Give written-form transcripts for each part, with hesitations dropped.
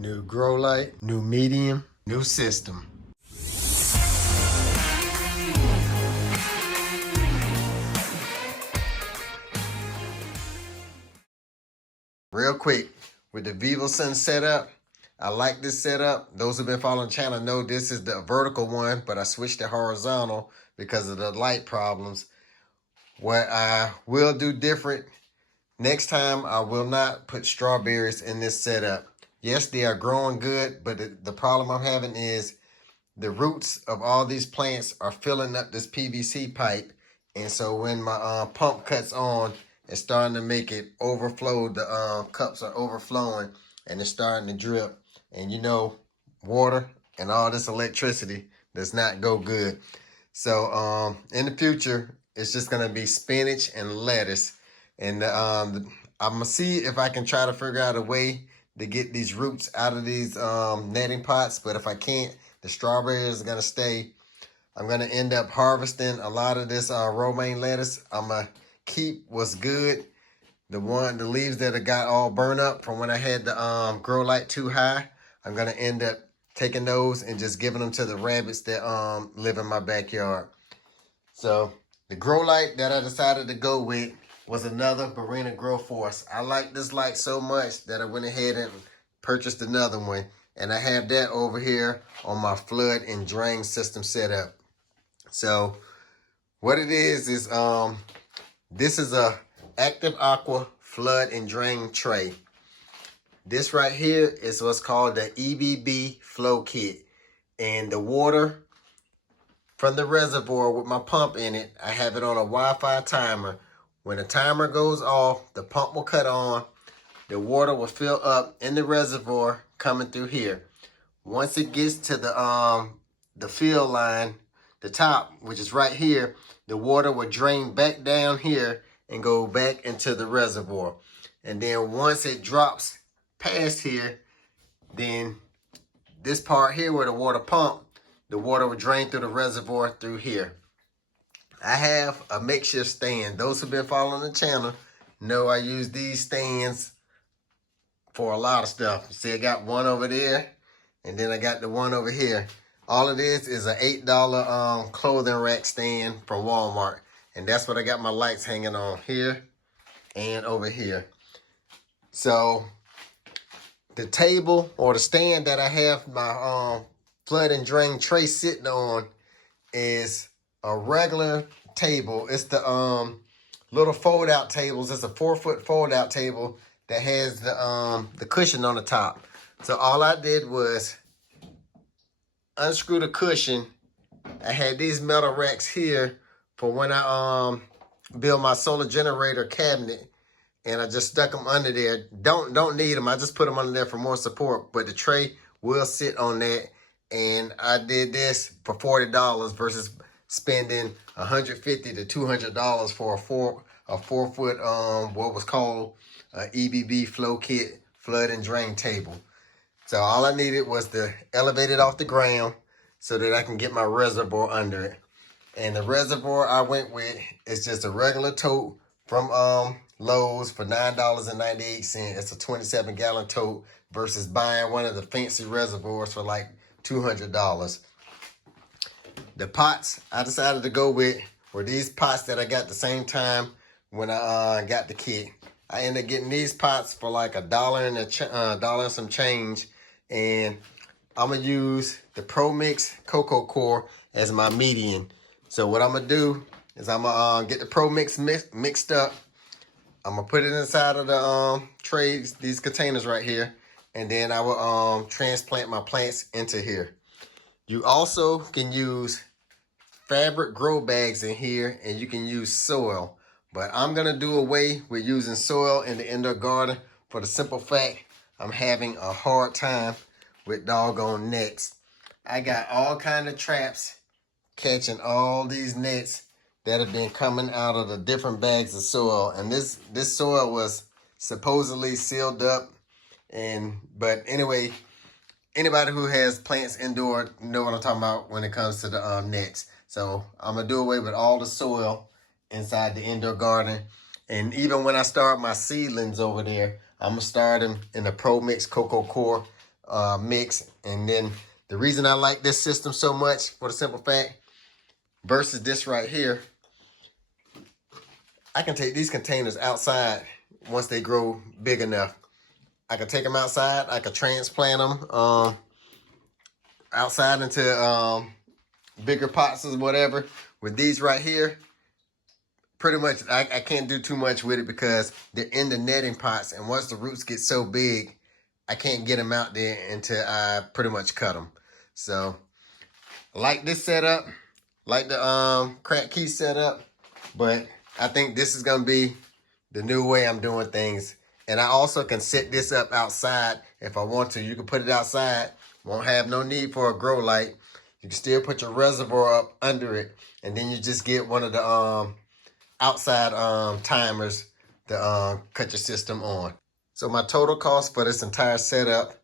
New grow light, new medium, new system. Real quick, with the VivoSun setup, I like this setup. Those who've been following the channel know this is the vertical one, but I switched to horizontal because of the light problems. What I will do different, next time I will not put strawberries in this setup. Yes, they are growing good, but the problem I'm having is the roots of all these plants are filling up this PVC pipe. And so when my pump cuts on, it's starting to make it overflow. The cups are overflowing and it's starting to drip. And you know, water and all this electricity does not go good. So in the future, it's just going to be spinach and lettuce. And I'm going to see if I can try to figure out a way to get these roots out of these netting pots. But if I can't, the strawberries are going to stay. I'm going to end up harvesting a lot of this romaine lettuce. I'm going to keep what's good. The leaves that I got all burned up from when I had the grow light too high, I'm going to end up taking those and just giving them to the rabbits that live in my backyard. So the grow light that I decided to go with was another Barrina Grow Force. I like this light so much that I went ahead and purchased another one. And I have that over here on my flood and drain system setup. So what it is this is a Active Aqua flood and drain tray. This right here is what's called the EBB flow kit. And the water from the reservoir with my pump in it, I have it on a Wi-Fi timer. When the timer goes off, the pump will cut on. The water will fill up in the reservoir coming through here. Once it gets to the fill line, the top, which is right here, the water will drain back down here and go back into the reservoir. And then once it drops past here, then this part here where the water pump, the water will drain through the reservoir through here. I have a makeshift stand. Those who've been following the channel know I use these stands for a lot of stuff. See, I got one over there, and then I got the one over here. All it is an $8 clothing rack stand from Walmart. And that's what I got my lights hanging on here and over here. So the table or the stand that I have my flood and drain tray sitting on is a regular table. It's the little fold out tables. It's a 4-foot fold out table that has the cushion on the top. So all I did was unscrew the cushion. I had these metal racks here for when I build my solar generator cabinet, and I just stuck them under there. Don't need them. I just put them under there for more support, but the tray will sit on that. And I did this for $40 versus spending $150 to $200 for a 4-foot what was called EBB flow kit flood and drain table. So all I needed was to elevate it off the ground so that I can get my reservoir under it. And the reservoir I went with is just a regular tote from Lowe's for $9.98. It's a 27-gallon tote versus buying one of the fancy reservoirs for like $200. The pots I decided to go with were these pots that I got the same time when I got the kit. I ended up getting these pots for like $1 and some change. And I'm going to use the Pro Mix Cocoa Core as my median. So what I'm going to do is I'm going to get the Pro Mix mixed up. I'm going to put it inside of the trays, these containers right here. And then I will transplant my plants into here. You also can use fabric grow bags in here, and you can use soil. But I'm going to do away with using soil in the indoor garden for the simple fact I'm having a hard time with doggone nets. I got all kind of traps catching all these nets that have been coming out of the different bags of soil. And this soil was supposedly sealed up. But anyway, anybody who has plants indoor know what I'm talking about when it comes to the nets. So I'm going to do away with all the soil inside the indoor garden. And even when I start my seedlings over there, I'm going to start them in the Pro Mix Cocoa Core mix. And then the reason I like this system so much, for the simple fact, versus this right here, I can take these containers outside once they grow big enough. I can take them outside. I can transplant them outside into bigger pots or whatever. With these right here, pretty much I can't do too much with it because they're in the netting pots. And once the roots get so big, I can't get them out there until I pretty much cut them. So I like this setup, like the crack key setup, but I think this is gonna be the new way I'm doing things. And I also can set this up outside if I want to. You can put it outside, won't have no need for a grow light. You can still put your reservoir up under it, and then you just get one of the outside timers to cut your system on. So my total cost for this entire setup,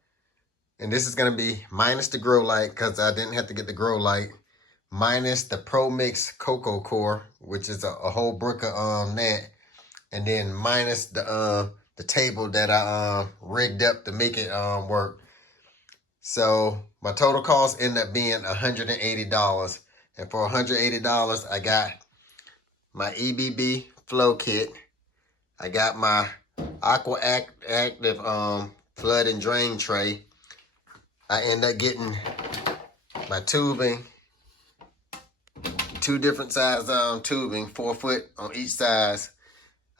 and this is gonna be minus the grow light because I didn't have to get the grow light, minus the Pro Mix Cocoa Core, which is a whole brick of that, and then minus the table that I rigged up to make it work. So my total cost ended up being $180. And for $180, I got my EBB flow kit. I got my Aqua Active flood and drain tray. I end up getting my tubing, 2 different size tubing, 4 foot on each size.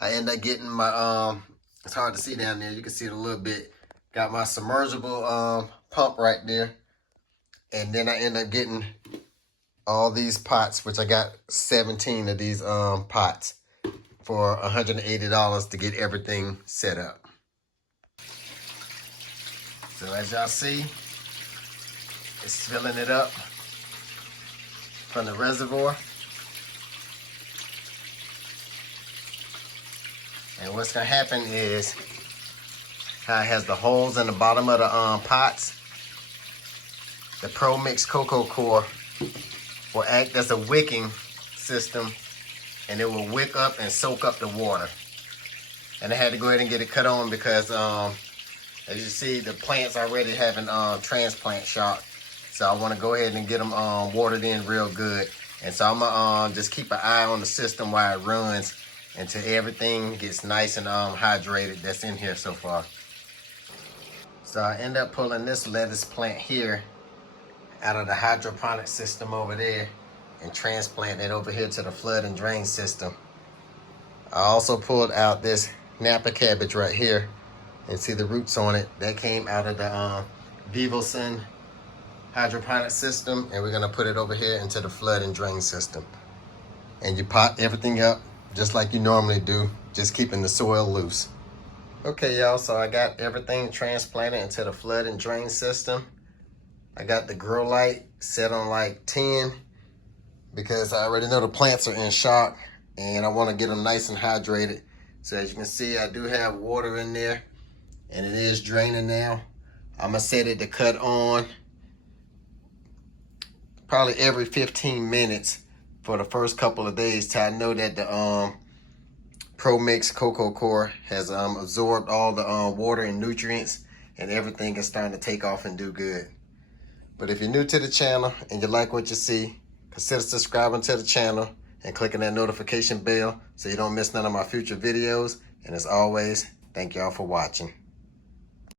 I end up getting my it's hard to see down there. You can see it a little bit. Got my submersible pump right there. And then I end up getting all these pots, which I got 17 of these pots for $180 to get everything set up. So as y'all see, it's filling it up from the reservoir. And what's gonna happen is how it has the holes in the bottom of the pots. The Pro Mix Cocoa Core will act as a wicking system, and it will wick up and soak up the water. And I had to go ahead and get it cut on because as you see, the plant's already having transplant shock. So I want to go ahead and get them watered in real good. And so I'm gonna just keep an eye on the system while it runs until everything gets nice and hydrated that's in here so far. So I end up pulling this lettuce plant here out of the hydroponic system over there and transplant it over here to the flood and drain system. I also pulled out this Napa cabbage right here and see the roots on it. That came out of the VivoSun hydroponic system, and we're gonna put it over here into the flood and drain system. And you pot everything up just like you normally do, just keeping the soil loose. Okay, y'all, so I got everything transplanted into the flood and drain system. I got the grow light set on like 10 because I already know the plants are in shock and I want to get them nice and hydrated. So as you can see, I do have water in there and it is draining now. I'm gonna set it to cut on probably every 15 minutes for the first couple of days till I know that the Pro Mix Cocoa Core has absorbed all the water and nutrients, and everything is starting to take off and do good. But if you're new to the channel and you like what you see, consider subscribing to the channel and clicking that notification bell so you don't miss none of my future videos. And as always, thank y'all for watching.